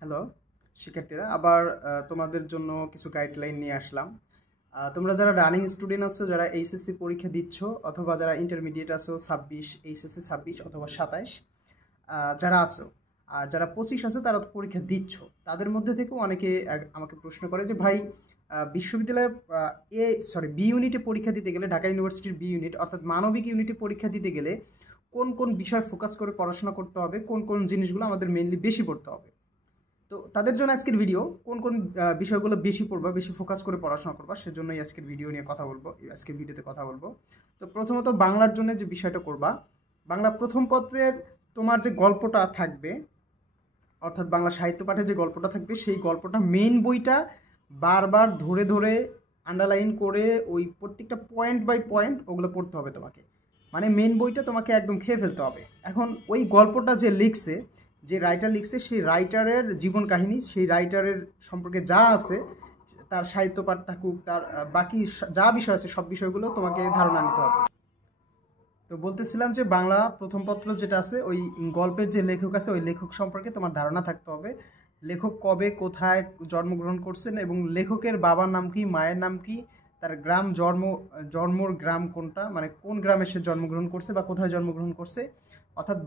Hello শিক্ষার্থীরা, আবার তোমাদের জন্য কিছু গাইডলাইন নিয়ে আসলাম। তোমরা যারা রানিং স্টুডেন্ট আছো, যারা এইচএসসি পরীক্ষা দিচ্ছ, অথবা যারা ইন্টারমিডিয়েট আছো 26, এইচএসসি 26 অথবা 27 যারা আছো, আর যারা 25 আছো তারা তো পরীক্ষা দিচ্ছ, তাদের মধ্যে থেকেও অনেকে আমাকে প্রশ্ন করে যে ভাই, বিশ্ববিদ্যালয়ে বি ইউনিটে পরীক্ষা দিতে গেলে, ঢাকা ইউনিভার্সিটির বি ইউনিট অর্থাৎ মানবিক ইউনিটে পরীক্ষা দিতে গেলে কোন কোন বিষয় ফোকাস করে পড়াশোনা করতে হবে, কোন কোন জিনিসগুলো আমাদের মেইনলি বেশি পড়তে হবে। তো তাদের জন্য আজকের ভিডিও, কোন কোন বিষয়গুলো বেশি পড়বা, বেশি ফোকাস করে পড়াশোনা করবা, সেজন্যই আজকের ভিডিও নিয়ে কথা বলবো, আজকের ভিডিওতে কথা বলবো। তো প্রথমত বাংলার জন্য যে বিষয়টা করবা, বাংলা প্রথম পত্রের তোমার যে গল্পটা থাকবে, অর্থাৎ বাংলা সাহিত্য পাঠে যে গল্পটা থাকবে, সেই গল্পটা মেইন বইটা বারবার ধরে ধরে আন্ডারলাইন করে ওই প্রত্যেকটা পয়েন্ট বাই পয়েন্ট ওগুলো পড়তে হবে তোমাকে। মানে মেইন বইটা তোমাকে একদম খেয়ে ফেলতে হবে। এখন ওই গল্পটা যে লিখছে, যে রাইটার লিখছে, সেই রাইটারের জীবন কাহিনী, সেই রাইটারের সম্পর্কে যা আছে, তার সাহিত্য পাঠ থাকুক, তার বাকি যা বিষয় আছে, সব বিষয়গুলো তোমাকে ধারণা নিতে হবে। তো বলতেছিলাম যে বাংলা প্রথম পত্র যেটা আছে, ওই গল্পের যে লেখক আছে, ওই লেখক সম্পর্কে তোমার ধারণা থাকতে হবে। লেখক কবে কোথায় জন্মগ্রহণ করছেন, এবং লেখকের বাবার নাম কি, মায়ের নাম কি, তার গ্রাম জন্মর গ্রাম কোনটা, মানে কোন গ্রামে সে জন্মগ্রহণ করছে বা কোথায় জন্মগ্রহণ করছে, অর্থাৎ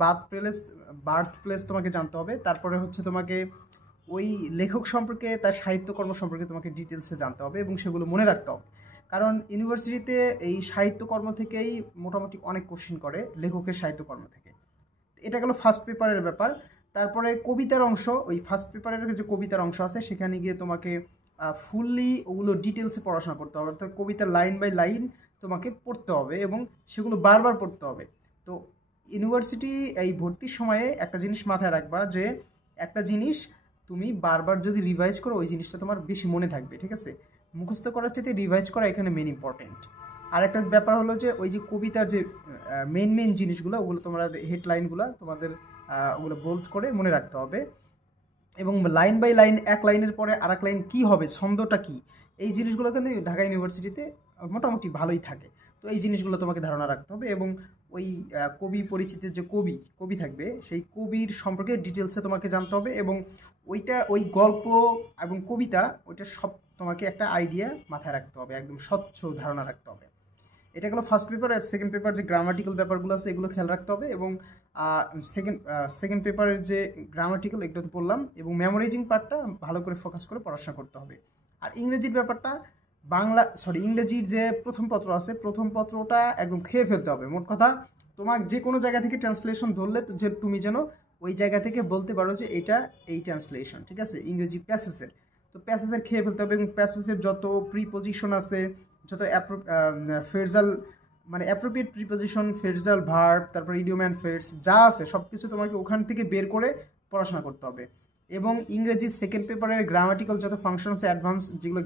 বার্থ প্লেস তোমাকে জানতে হবে। তারপরে হচ্ছে তোমাকে ওই লেখক সম্পর্কে, তার সাহিত্যকর্ম সম্পর্কে তোমাকে ডিটেলসে জানতে হবে এবং সেগুলো মনে রাখতে হবে। কারণ ইউনিভার্সিটিতে এই সাহিত্যকর্ম থেকেই মোটামুটি অনেক কোশ্চিন করে, লেখকের সাহিত্যকর্ম থেকে। এটা গেল ফার্স্ট পেপারের ব্যাপার। তারপরে কবিতার অংশ, ওই ফার্স্ট পেপারের যে কবিতার অংশ আছে, সেখানে গিয়ে তোমাকে ফুললি ওগুলো ডিটেলসে পড়াশোনা করতে হবে, অর্থাৎ কবিতার লাইন বাই লাইন তোমাকে পড়তে হবে এবং সেগুলো বারবার পড়তে হবে। তো ইউনিভার্সিটি এই ভর্তির সময়ে একটা জিনিস মাথায় রাখবা, যে একটা জিনিস তুমি বারবার যদি রিভাইজ করো, ওই জিনিসটা তোমার বেশি মনে থাকবে, ঠিক আছে? মুখস্থ করার চাইতে রিভাইজ করা এখানে মেন ইম্পর্টেন্ট। আর একটা ব্যাপার হলো যে ওই যে কবিতার যে মেন জিনিসগুলো, ওগুলো তোমরা হেডলাইনগুলো তোমাদের ওগুলো বোল্ড করে মনে রাখতে হবে। এবং লাইন বাই লাইন, এক লাইনের পরে আর এক লাইন কী হবে, ছন্দটা কী, এই জিনিসগুলো কিন্তু ঢাকা ইউনিভার্সিটিতে মোটামুটি ভালোই থাকে। তো এই জিনিসগুলো তোমাকে ধারণা রাখতে হবে। এবং ওই কবি পরিচিতির যে কবি থাকবে, সেই কবির সম্পর্কে ডিটেলসে তোমাকে জানতে হবে। এবং ওই গল্প এবং কবিতা, ওইটা সব তোমাকে একটা আইডিয়া মাথায় রাখতে হবে, একদম স্বচ্ছ ধারণা রাখতে হবে। এটা গেলো ফার্স্ট পেপার। আর সেকেন্ড পেপার যে গ্রামাটিক্যাল ব্যাপারগুলো আছে, এগুলো খেয়াল রাখতে হবে। এবং সেকেন্ড পেপারের যে গ্রামাটিক্যাল, এগুলো তো বললাম, এবং মেমোরাইজিং পার্টটা ভালো করে ফোকাস করে পড়াশোনা করতে হবে। আর ইংরেজির ব্যাপারটা, ইংরেজির যে প্রথম পত্র আছে, প্রথম পত্রটা একদম খেয়ে ফেলতে হবে। মোট কথা, তোমার যে কোনো জায়গা থেকে ট্রান্সলেশন ধরলে যে তুমি যেন ওই জায়গা থেকে বলতে পারো যে এটা এই ট্রান্সলেশন, ঠিক আছে, ইংরেজি প্যাসেজের। তো প্যাসেজের খেয়ে ফেলতে হবে, এবং প্যাসেজের যত প্রিপোজিশন আছে, যত ফ্রেজাল, মানে অ্যাপ্রোপ্রিয়েট প্রিপোজিশন, ফ্রেজাল ভার্ব, তারপর ইডিয়ম অ্যান্ড ফ্রেজ যা আছে, সব কিছু তোমাকে ওখান থেকে বের করে পড়াশোনা করতে হবে। এবং ইংরেজি সেকেন্ড পেপারের গ্রামাটিক্যাল যত ফাংশন আছে, অ্যাডভান্স যেগুলো